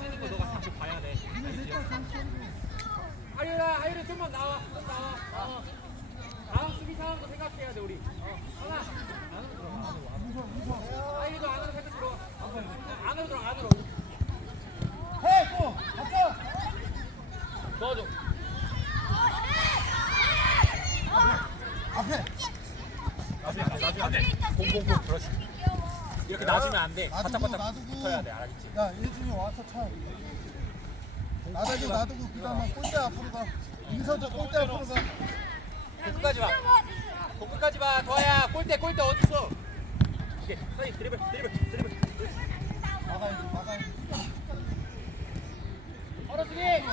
소수ranch스, 너가 자꾸 아 봐야 안 해. 해. 안 돼. 아유라, 아유라 좀만 나와, 나와. 어. 다음 수비 상황도 생각해야 돼 우리. 하나. 안으로 들어. 안으로 안으로 들어, 안으로. 해, 고, 갔어. 도와줘. 앞에. 앞에, 앞에, 앞에. 공공공, 그렇 이렇게 놔주면 안 돼. 바짝바짝 바짝 바짝 바짝 놔두고 쳐야 돼. 알았지? 야, 예준이 와서 쳐. 나다리 놔두고 그다음에 꼰대 앞으로 가. 인선저 꼰대 앞으로, 앞으로 가. 끝까지 와. 끝까지 와. 도야 꼰대 꼰대 어디 있어? 이게 선이 드리블 드리블 드리블. 막아야 돼. 막아야 돼. 바로 뒤에.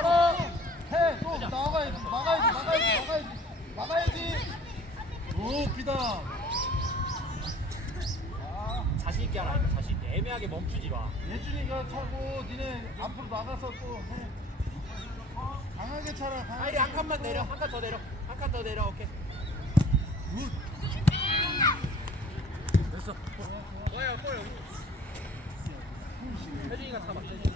바로 해. 또 나가야 돼. 막아야 돼. 막아야 돼. 막아야 돼. 오, 비다. 멈추지 마. 예준이가 차고 니네 앞으로 나가서 또 해. 강하게 차라. 아니 한칸만 내려. 한 칸 더 내려. 한 칸 더 내려. 오케이. 으어? 됐어. 뭐야 뭐야. 혜준이가 차봐. 혜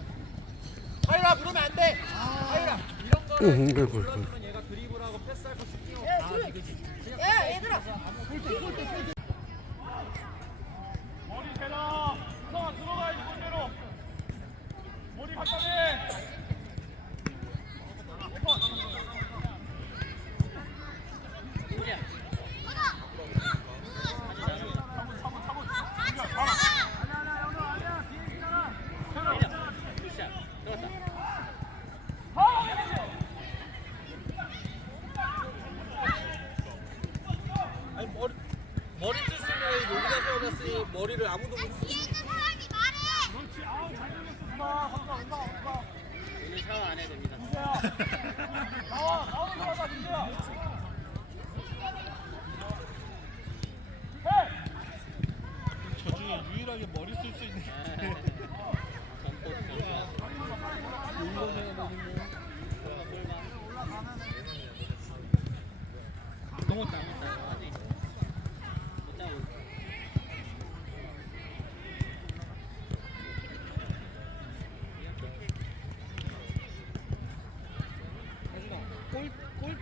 하이라 부르면 안 돼. 머리 쓸 수 있는 여기다 세워놨니 머리를 아무도 못 쓰지 뒤는 사람이 말해 그렇지 아우 잘되어 엄마 엄마 엄마 엄마 안 해야 됩니다 민재야 나와 나오는 거봐 민재야 저 중에 유일하게 머리 쓸 수 있는